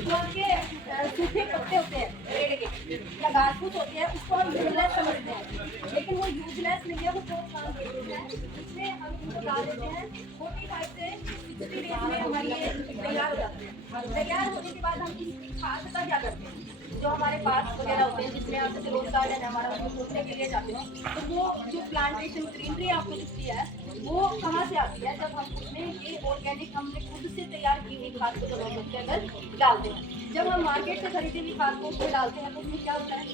जो आपके सूखे पत्ते होते हैं पेड़ के या घास फूस होती है उसको हम यूजलेस समझते हैं, लेकिन वो यूजलेस नहीं है, वो बहुत काम करते हैं। इसमें हम इनको डाल देते हैं 45 से 60 डेज में हमारी ये तैयार हो जाते हैं। तैयार होने के बाद हम इसकी खाद का क्या करते हैं, जो हमारे पास वगैरह होते हैं जिसमें आप जैसे रोज गार्डन है हमारा, उसको खोदने के लिए जाते हैं, तो वो जो प्लांटेशन ग्रीनरी आपको दिखती है वो कहाँ से आती है, जब हम उसमें ये ऑर्गेनिक हमने खुद से तैयार की हुई खाद को जब हम उसके अंदर डालते हैं। जब हम मार्केट से खरीदी हुई खाद को उसमें डालते हैं तो उसमें क्या होता है,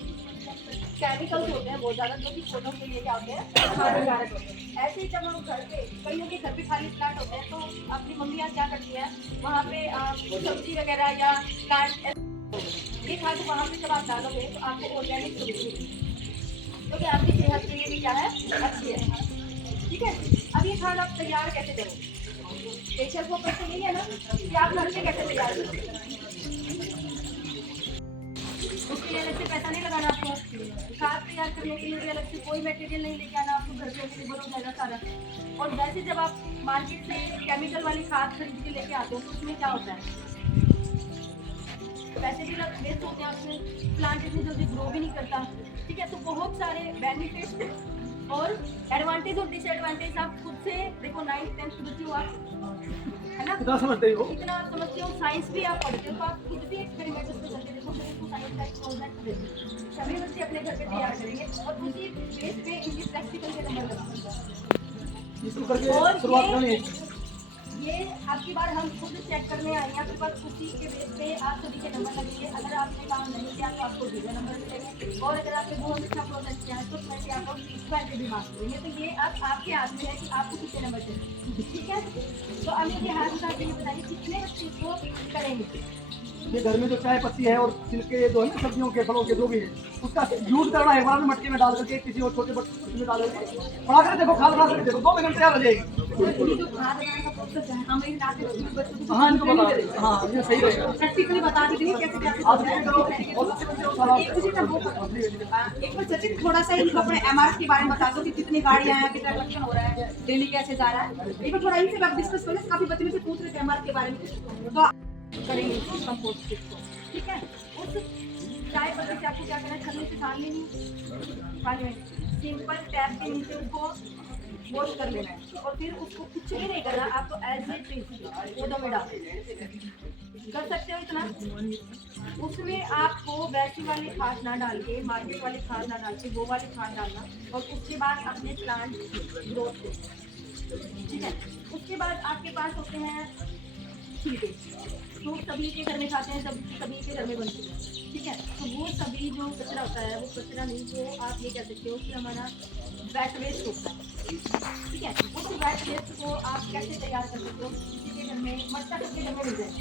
केमिकल्स होते हैं बहुत ज़्यादा, जो कि पौधों के लिए क्या होते हैं, हानिकारक होते हैं। ऐसे ही जब हम घर पे, कईयों के घर पे खाली प्लांट होते हैं, तो अपनी मम्मियाँ क्या करती हैं, वहाँ पे सब्जी वगैरह या प्लांट ये खाद वहाँ पे जब आप डालोगे तो आपको ऑर्गेनिक सब्जी मिलेगी, तो क्या आपकी सेहत के लिए भी क्या है, अच्छी है। ठीक है, अब ये खाद आप तैयार कैसे करोगे, फेशियल वो करते नहीं है ना, कि आप घर पे कैसे तैयार करोगे, उसके लिए अलग से पैसा नहीं लगाना आपको, खाद तैयार करने के लिए भी अलग से कोई मटेरियल नहीं लेके आना, आपको घर पे अवेलेबल हो जाएगा सारा। और वैसे जब आप मार्केट से केमिकल वाली खाद खरीद के लेके आते हो तो उसमें क्या होता है, पैसे भी वेस्ट होते हैं, उसमें प्लांट इतनी जल्दी ग्रो भी नहीं करता। ठीक है, तो बहुत सारे बेनिफिट्स और एडवांटेज और डिसएडवांटेज आप खुद से देखो, 9th 10th बच्चे हो आप, है ना, कितना समझते हो, इतना आप समझते हो, साइंस भी आप पढ़ते हो, तो आप खुद भी एक्सपेरिमेंट उसमें करके देखो, फिर इसको साइंस का एक प्रोजेक्ट देते हैं, सभी बच्चे अपने घर पे तैयार करेंगे और उसी बेस पे इनकी प्रैक्टिकल के नंबर लगाएंगे। इसको करके और शुरुआत करनी है। ये आपकी बार हम खुद चेक करने आए हैं, आपके पास उसी के बेस पे आप सभी के नंबर लगेंगे। अगर आपने काम नहीं किया तो आपको 0 नंबर मिलेंगे, और अगर आपने बहुत अच्छा प्रोजेक्ट किया है तो उसमें से आपको 20 भी मार्क्स मिलेंगे। तो ये अब आपके हाथ में है कि आपको कितने नंबर चाहिए। ठीक है, तो अब मुझे हाथ उठा के ये बताइए कितने बच्चे इसको करेंगे। ये घर में जो चाय पत्ती है और छिलके जो है ना सब्जियों के फलों के जो भी है उसका यूज करना है, बड़ा मटके में डाल करके किसी और छोटे बच्चे में डाल करके बना कर देखो, खाद बना करके देखो, 2 घंटे तैयार हो जाएगी। ये जो खाद बनाने का प्रोसेस है हम इन आते बच्चों को हाँ, इनको बता, हाँ ये सही रहेगा। प्रैक्टिकली बता देते हैं कैसे कैसे आप ये करो, बहुत अच्छे बच्चे हो सारा। एक मुझे ना वो एक बार सचिन थोड़ा सा इनको अपने एमआरएफ के बारे में बता दो कि कितनी गाड़ियां हैं, कितना कलेक्शन हो रहा है, डेली कैसे जा रहा है। एक बार थोड़ा इनसे डिस्कस करें, काफी बच्चे मुझे पूछ रहे थे एमआरएफ के बारे में, तो करेंगे कंपोस्ट किट को। ठीक है, उस चाय पत्ती से आपको क्या करना है, छन्नी से छान लेनी, पानी में सिंपल टैप के नीचे उसको वॉश कर लेना है, और फिर उसको कुछ भी नहीं करना, आपको एज इट इज पौधों में डाल कर सकते हो इतना। उसमें आपको वैसी वाली खाद ना डाल के, मार्केट वाली खाद ना डाल के, वो वाली खाद डालना, और उसके बाद अपने प्लांट ग्रोथ को। ठीक है, उसके बाद आपके पास होते हैं छिलके, तो सभी के घर में खाते हैं, सभी के घर में बनते हैं। ठीक है, तो वो सभी जो कचरा होता है, वो कचरा नहीं, वो आप ये कह सकते हो कि हमारा वेट वेस्ट होता है। ठीक है, उस वेट वेस्ट को आप कैसे तैयार कर सकते हो, किसी के घर में मट्टा सबके घर में मिल जाएगा।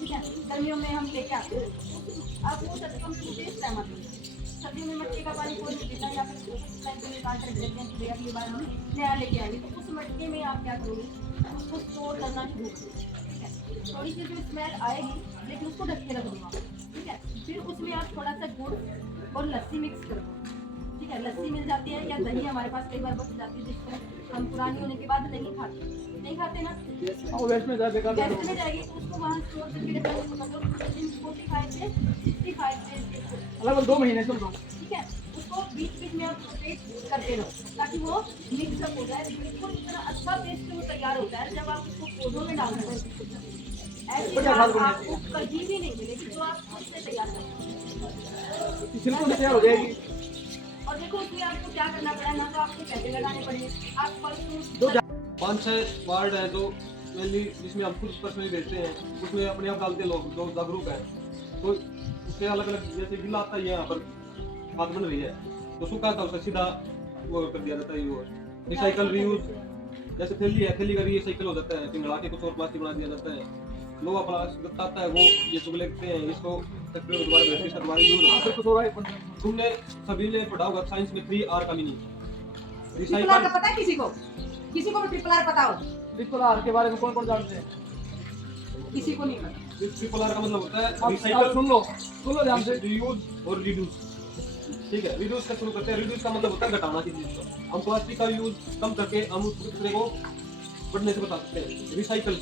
ठीक है, गर्मियों में हम लेके आते हैं, आप वो सर्दियों में मुझे इस्तेमाल करें, सर्दियों में मटके का पानी कोई नहीं पीता, या फिर निकाल कर रख देते हैं कि अगली बार हम नया लेके आएंगे, तो उस मटके में आप क्या करोगे, उसको स्टोर करना शुरू करोगे। थोड़ी सी जो स्मेल आएगी, लेकिन उसको ढक के रख दूंगा। ठीक है, फिर उसमें आप थोड़ा सा गुड़ और लस्सी मिक्स कर दो। ठीक है, लस्सी मिल जाती है या दही हमारे पास कई बार बच जाती है, जिसको हम पुरानी होने के बाद नहीं खाते ना, वेस्ट में जाएगा, वेस्ट में जाएगी, तो उसको वहाँ स्टोर करके रखना शुरू कर दो 45 से 65 डेज के। लगभग 2 महीने चल दो। ठीक है, उसको बीच बीच में आप रोटेट करते रहो ताकि वो मिक्सअप हो जाए, बिल्कुल इतना अच्छा पेस्ट वो तैयार होता है। जब आप उसको पौधों में डालते हो ऐसी खाद आपको कहीं भी नहीं मिलेगी जो आप खुद से तैयार करते हो, छिलकों से तैयार हो जाएगी। और देखो उसमें आपको क्या करना पड़ा, ना तो आपको पैसे लगाने पड़े, आप फल फ्रूट 5-6 वार्ड है जो मेनली जिसमें हम खुद पर्सनली भेजते हैं, उसमें अपने आप डालते हैं लोग जो जागरूक है, तो उसके अलग अलग जैसे गिला आता है, यहाँ पर खाद बन रही है, तो सूखा था उसका सीधा वो कर दिया जाता है, वो रिसाइकल रीयूज, जैसे थैली है, थैली का रिसाइकल हो जाता है, पिघला के कुछ और प्लास्टिक बना दिया जाता है, लोहा प्लास्टिक आता है वो ये चुग लेते हैं, इसको फैक्ट्री में दोबारा भेजते हैं, दोबारा यूज होता है। तुमने सभी ने पढ़ा होगा साइंस में 3R का मीनिंग, ट्रिपल आर का पता है किसी को भी ट्रिपल आर पता हो? ट्रिपल आर के बारे में कौन कौन जानते हैं? किसी को नहीं पता। ट्रिपल आर का मतलब होता है आप रिसाइकल, सुन लो ध्यान से, रीयूज और रिड्यूस। ठीक है, रिड्यूस का शुरू करते हैं, रिड्यूस का मतलब होता है घटाना किसी चीज को, हम प्लास्टिक का यूज कम करके हम उस कचरे को बढ़ने से बचा सकते हैं। रिसाइकल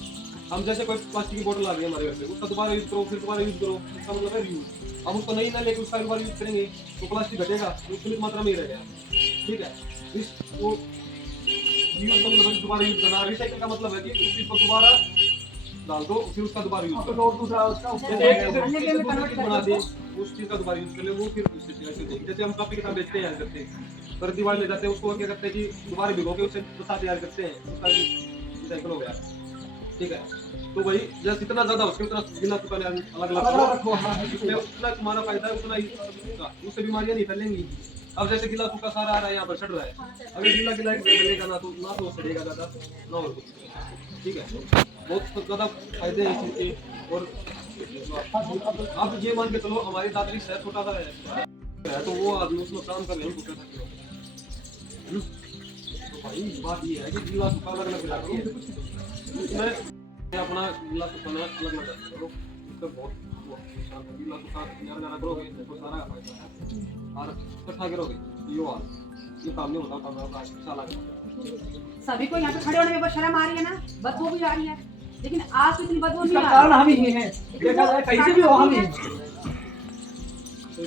हम जैसे कोई प्लास्टिक की बोतल आ गई हमारे घर पे, उसका दोबारा यूज करो, फिर दोबारा यूज करो, इसका मतलब है रीयूज। हम उसको नहीं ना लेके उसका दोबारा यूज करेंगे तो प्लास्टिक घटेगा, वो सीमित मात्रा में ही रहेगा। ठीक है, इस वो यूज का मतलब है दोबारा यूज करना। रिसाइकल का मतलब है कि उस चीज को दोबारा डाल दो, फिर उसका दोबारा यूज करो। और दूसरा उसका बना दे, उस चीज का दोबारा यूज कर ले, वो फिर जैसे हम कॉपी किताब बेचते हैं करते हैं, पर दीवार ले जाते हैं, उसको क्या करते हैं कि दोबारा भिगो के उससे प्रसाद तैयार करते हैं, उसका रिसाइकल हो गया। ठीक है, तो वही जैसे जितना ज्यादा हो सके उतना बिना दुकान अलग अलग रखो। उसमें उतना तुम्हारा फायदा है, उतना ही होगा, उससे बीमारियां नहीं फैलेंगी। अब जैसे गिला सूखा सारा आ रहा है यहाँ पर सड़ रहा है, अगर गिला गिला मिलेगा ना तो सड़ेगा ज्यादा ना और कुछ। ठीक है, बहुत ज्यादा फायदे हैं इस चीज के। और आप ये मान के चलो हमारी दादरी शहर छोटा सा है, तो वो आदमी उसमें काम कर रहे हैं, तो भाई बात ये है कि गिला सूखा अलग अलग मिला मैं अपना गिला सूखा अलग अलग करो, इसका बहुत गिला सूखा न्यारा करोगे तो सारा फायदा है, और इकट्ठा करोगे ये काम नहीं होता, काम अच्छा लगा। सभी को यहाँ पे खड़े होने में बस शर्म आ रही है ना, बदबू भी आ रही है, लेकिन आज इतनी बदबू नहीं इसका आ कारण रही। हम ही हैं, देखा जाए कहीं से भी हो हम ही हैं। तो